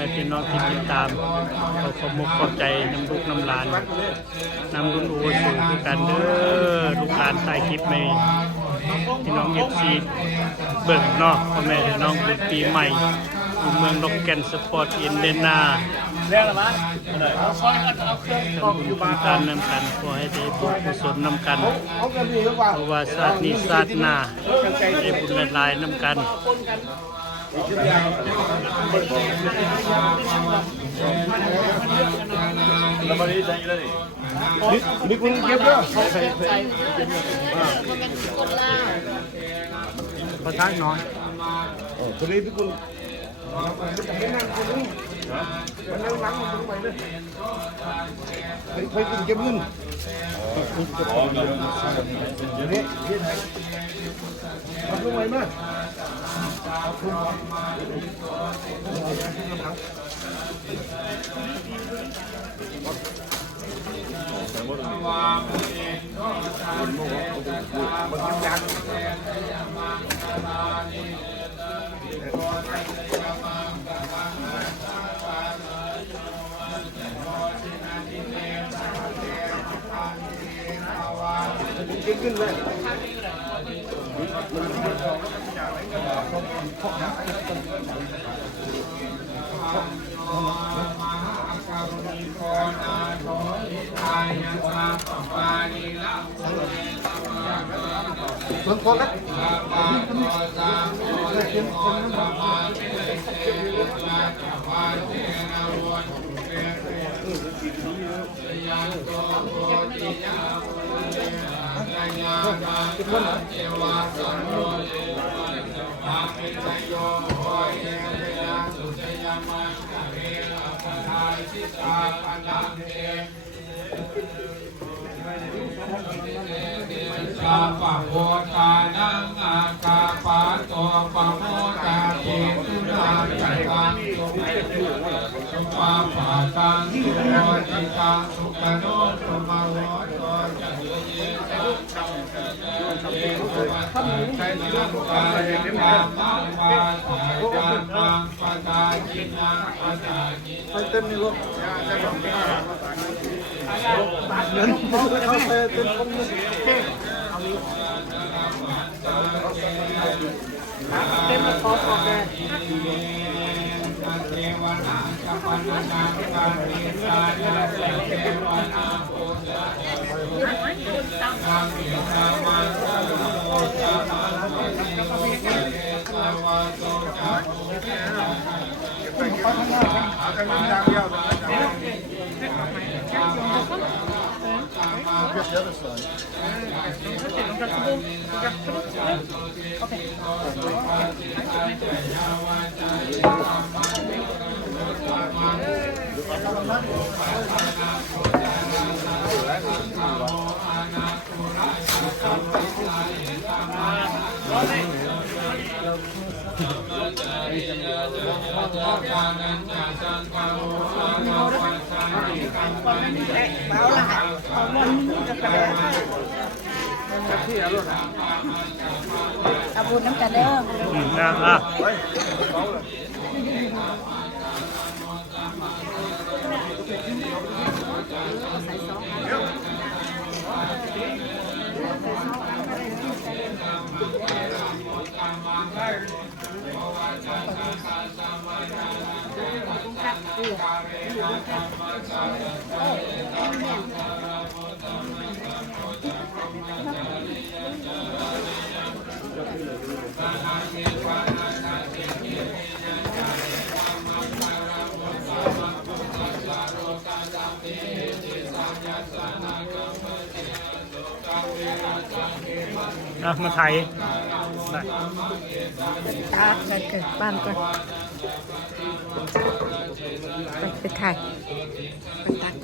ม่พี่น้องที่ติดตามเขาขมุกขอบใจน้ำลูกน้ำหลานน้ำรุ่นโอสูคือกันเด้อลูกหลานถ่ายคลิปในพี่น้องFCเบิ่งเนาะพ่อแม่พี่น้องเป็นปีใหม่อยู่เมืองนกแก่นสปอร์ตอินเดนาเรียกอะไรมั้ยเอาซอยเอาเครื่องกรองอยู่บ้านการนำกันขอให้ได้บุญกุศลนำกันเพราะว่าศาสตร์นี้ศาสตร์หน้าได้บุญหลายๆนำกันแล้วมาดีใจเลยนี่คุณเก็บเด้อประทานน้อยคนนี้พี่คุณมันนั่งหลังมันไปเลยไปกินเก็บเงินเดี๋ยวนี้มันลงไปมั้ยขึ้นเลยส่วนคนละสาปะโหตานังอาคาปะโตปะโมตาเทตุนาจัตังสุปาปะตังสุโหติตังสุขโนสุมาโหโตจัตเยสังเยสุปัสสะนังกายมังมังวาสายจันมังปะตาจินังปะตาจินังเต็มนี่ลูกเงินเขาไปเต็มคนเลยเต็มมาขอแกเทวนาสัพพะนาคันติสายะเทวนาโพธาสังฆามังสะโลกะมังโสติโลกะเยสวะโตจักขุไปข้างหน้าหากันอย่างเดียวเอาบุญน้ำกันเด้อมาถ่ายไปเกิดบ้านก่อนไปถ่ายไปตัก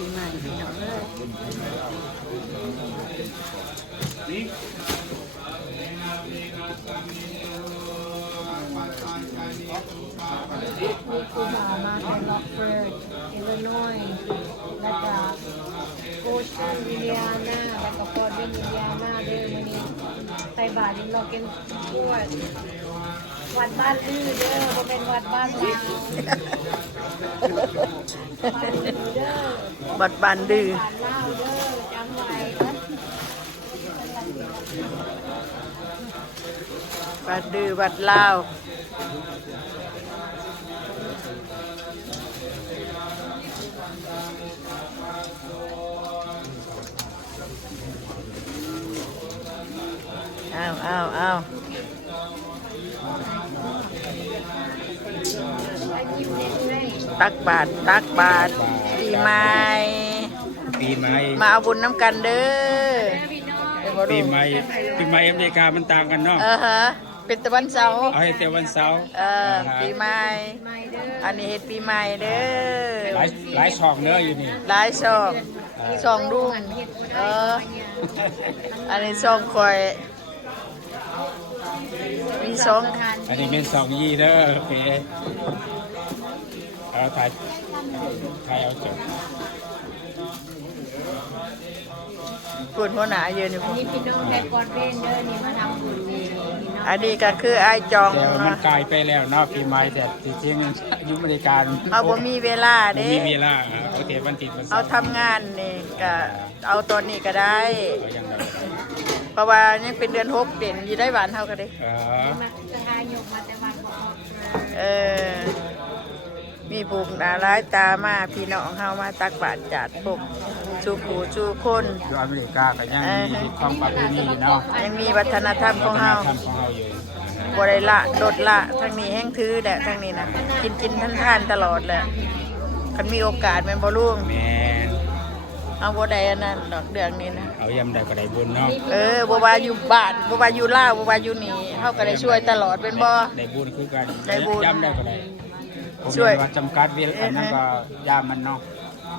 ปีใหม่พี่น้องเอ้ย มีครูบามาจากล็อกเฟิร์ดอิลลินอยส์แล้วก็โอเชียนอินเดียนาแล้วก็ฟอร์ดินอินเดียนาเด้อมื้อนี้ไต้บาทอินโลเกนปวดวัดบ้านอื้อเด้อบ่เป็นวัดบ้านลาวบ้านอื้อเด้อ บัดบานดื้อ บ้านลาวเด้อจำไว้นะ บัดดื้อบัดลาวเอา ตักบาทปีใหม่ ปีใหม่ มาเอาบุญน้ำกันเด้อเดี๋ยวบ่ ปี รู้ ใหม่อเมริกามันต่างกันเนาะ ฮะเป็นตะวันเสาร์ เอาให้แต่วันเสาร์ ปีใหม่ อันนี้เฮ็ดปีใหม่เด้อ หลายช่องเนื้ออยู่นี่ หลายช่องรุ่งอันนี้ช่องคอยมีช่อง อันนี้เป็น2 ยีเด้อโอเคเอาถ่ายเอาจบ ปุ่นหัวหน้ายืนอยู่ นี่พี่น้องแท็กกอดเวนเด้อนี่มาทำบุญนี่พี่น้อง อันนี้ก็คือไอ้จอง แต่มันกลายไปแล้วเนาะปีใหม่แต่จริงๆอยู่อเมริกา เอาบ่มีเวลา บ่ เด้ มีเวลาโอเควันติดวันเสา เอา ร์ ทำงานนี่ก็เอาตอนนี้ก็ได้ เอาอย่างไร เพราะว่ายังเป็นเดือน6เด่นอยู่ได้หวานเท่ากันเด้ มาจะหายกมาแต่วันบ่ออก มีผูกหนาร้ายตามาพี่น้องเฮามาตักบาตรจัดพวกชูผู้ชูคน อยู่อเมริกาก็ยังมีความประเพณีเนาะ ยังมีวัฒนธรรมของเฮา วัฒนธรรมของเฮาอยู่ บ่ได้ละโดดละทางนี้แห้งถือแหละทางนี้นะกินท่านตลอดแหละคันมีโอกาสแม่นบ่ลุง แม่น เอาบ่ได้อันนั้นดอกเดืองนี้นะ เอายำได้ก็ได้บุญเนาะ บ่ว่าอยู่บ้านบ่ว่าอยู่ลาวบ่ว่าอยู่นี่เฮาก็ได้ช่วยตลอดเป็นบ่ ได้บุญคือกัน ได้บุญ ยำได้ก็ได้ผม ช่วย เห็นว่าจำกัดเวลาอันนั้นก็ยามมันเนาะ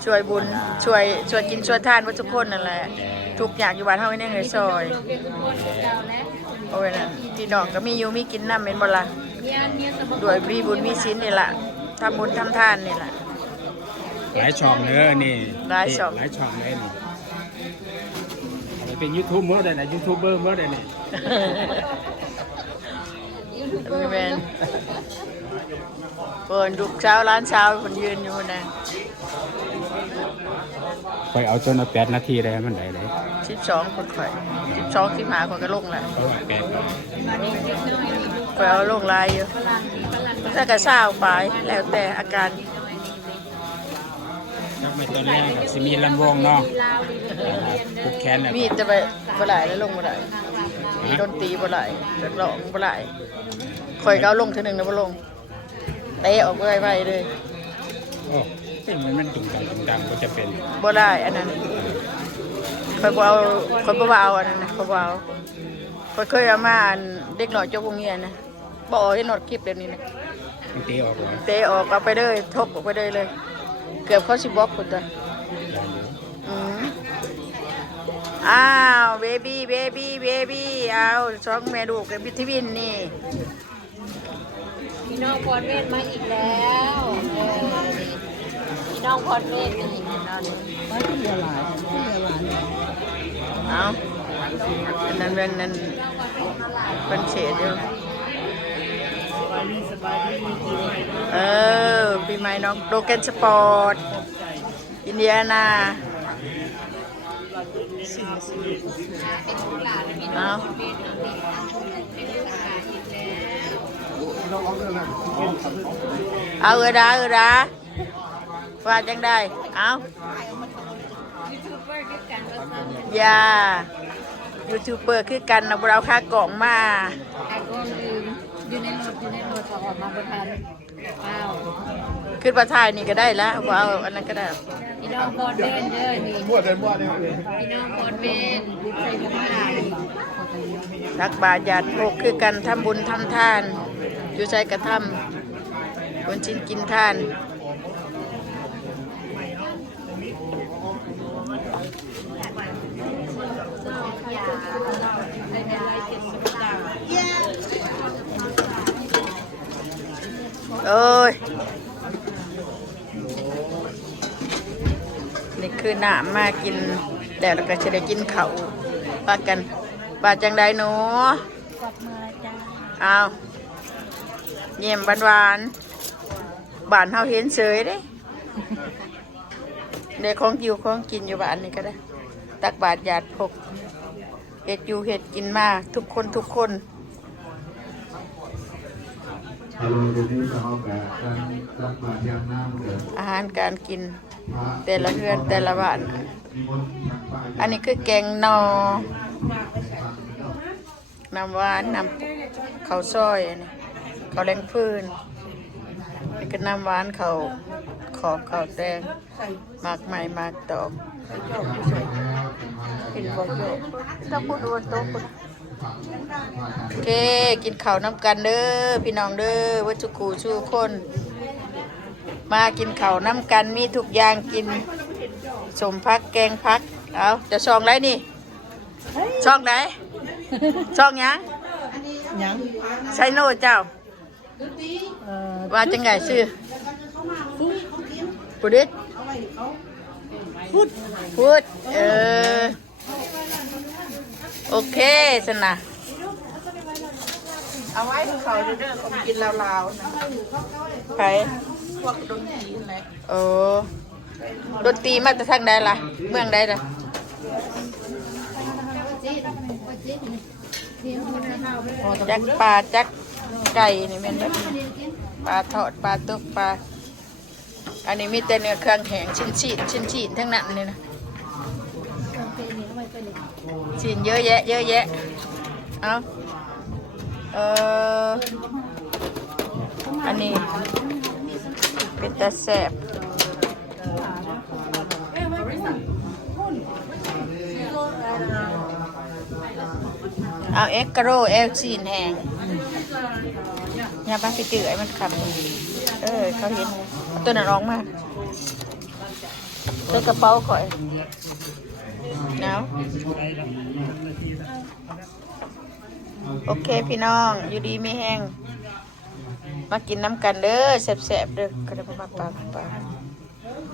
ช่วยบุญช่วยกินช่วยทานบ่ทุกคนนั่นแหละทุกอย่างอยู่บ้านเฮายังได้ซอย โลเกนทุกคนเจ้าและ โอ้ยนั่นพี่น้องก็มีอยู่มีกินน้ำเป็นบ่ล่ะ เนี่ยสมบูรณ์ ด้วยมีบุญมีศีลนี่ล่ะทำบุญทำทานนี่ล่ะ หลายช่องเด้อนี่ หลายช่อง หลายช่องเลยนี่เอาไปเป็นยูทูบเมื่อได้นะยูทูบเบอร์เมื่อได้นี่ มีแม่นเพิ่นลูกเช้าร้านเช้าเพิ่นยืนอยู่นะ ไปเอาจนเอา8 นาทีได้มันได้เลย 12คนข่อย12 15คนก็ลงแล้ว เพราะว่า8 มานี่เล็กน้อยนี่ลูก ข่อยเอาลงหลายอยู่ ฝรั่งนี่ฝรั่ง ถ้าก็เช้าไปแล้วแต่อาการ แล้วไม่ตอนแรกก็สิมีลำวงเนาะ ลาวดีเรียนเด้ ผูกแขนแล้ว มีจะไปบ่ได้แล้วลงบ่ได้มีดนตรีบ่ได้เดือดร้องบ่ได้ข่อยก็เอาลงเทื่อนึงแล้วบ่ลงเตะออกไว้เลย โอ้เป็นมันดุดังก็จะเป็น บ่ได้อันนั้นข่อยบ่เอาอันนั้นนะข่อยบ่เอาข่อยเคยเอามาอันเด็กน้อยจบโรงเรียนนะบ่เอาให้นอดคลิปแบบนี้นะ มันตีออกเหรอ เตะออกเอาไปเลยทบออกไปเลย เกือบเขาสิบล็อกพุ่นจ้ะ อย่างนี้ อืมอ้าวเบบี้เอาช่องแม่ลูกกับบิทวินนี่ พี่น้องพรเวทมาอีกแล้วพี่น้องพรเวทนี่พี่น้อง เอาอันนั้นเป็นเฉดอยู่ปีใหม่น้องโลเกนสปอร์ตอินเดียนาเอาเอาเออดาว่าจังได้เอาอย่ายูทูบเบอร์คือกันนะเราค่ากล่องมา ไอ้ก็ลืมอยู่ในรถก็ออกมาบ่ทันเปล่า ขึ้นมาถ่ายนี่ก็ได้แล้วเอาอันนั้นก็ได้ พี่น้องพรเวทเด้อนี่ มั่วแต่มั่วเนี่ย พี่น้องพรเวทใส่ผ้านี่ รักบาทญาติโภคคือกันทำบุญทำทาน อยู่ใจกระทำคนชินกินทาน น้ำมากินแล้วก็จะได้กินเขาวปากันปาจังใดหนู กลับมาจ้า เอาเยี่ยมหวานๆบ้านเฮาเห็นเฉยเด้เด็กของอยู่ของกินอยู่บ้านนี่ก็ได้ ตักบาตรญาติพกเห็ดอยู่เห็ดกินมาทุกคนทุกคน ฮัลโหลเดี๋ยวนี้จะเอาแบบการรักมาเที่ยงน้ำเกิด อาหารการกินแต่ละเรือนแต่ละบ้าน มีมนต์ทางฝ่าย อันนี้คือแกงนอน้ำหวานน้ำข้าวซอยอันนี้ข้าวแดงพื้นนี่ก็น้ำหวานข้าวขอบข้าวแดงหมากใหม่หมากตอกกินบ่เยอะถ้าพูดว่าโตพูดโอเคกินข้าวน้ำกันเด้อพี่น้องเด้อวัชุกูชูคน มากินข้าวน้ำกันมีทุกอย่างกินสมพักแกงพักเอาจะช่องไรนี่ช่องไหนช่องหยัง ยัง ใช่โน่เจ้าว่าจังไงชื่อพูดดิพูดโอเคสนะเอาไว้เขาเด้อผมกินลาวๆนะใครพวกดนตรีอะไรดนตรีมาจากทางใดล่ะเมืองใดล่ะจักปลาจักไก่นี่แม่นบ่ปลาทอดปลาตุกปลาอันนี้มีแต่เนื้อเครื่องแห้งชิ้นทั้งนั้นเลยนะชิ้นเยอะแยะเอาอันนี้เป็นตาแซ่บเอาเอ็กโกโรเอลชีนแห้งยาบ้าพี่ตื่นไอ้มันขับเขาเห็นตัวนั้นร้องมากตัวกระเป๋าข่อยเนาะโอเคพี่น้องอยู่ดีไม่แห้งมากินน้ำกันเด้อแซ่บๆเด้อก็ได้ปะ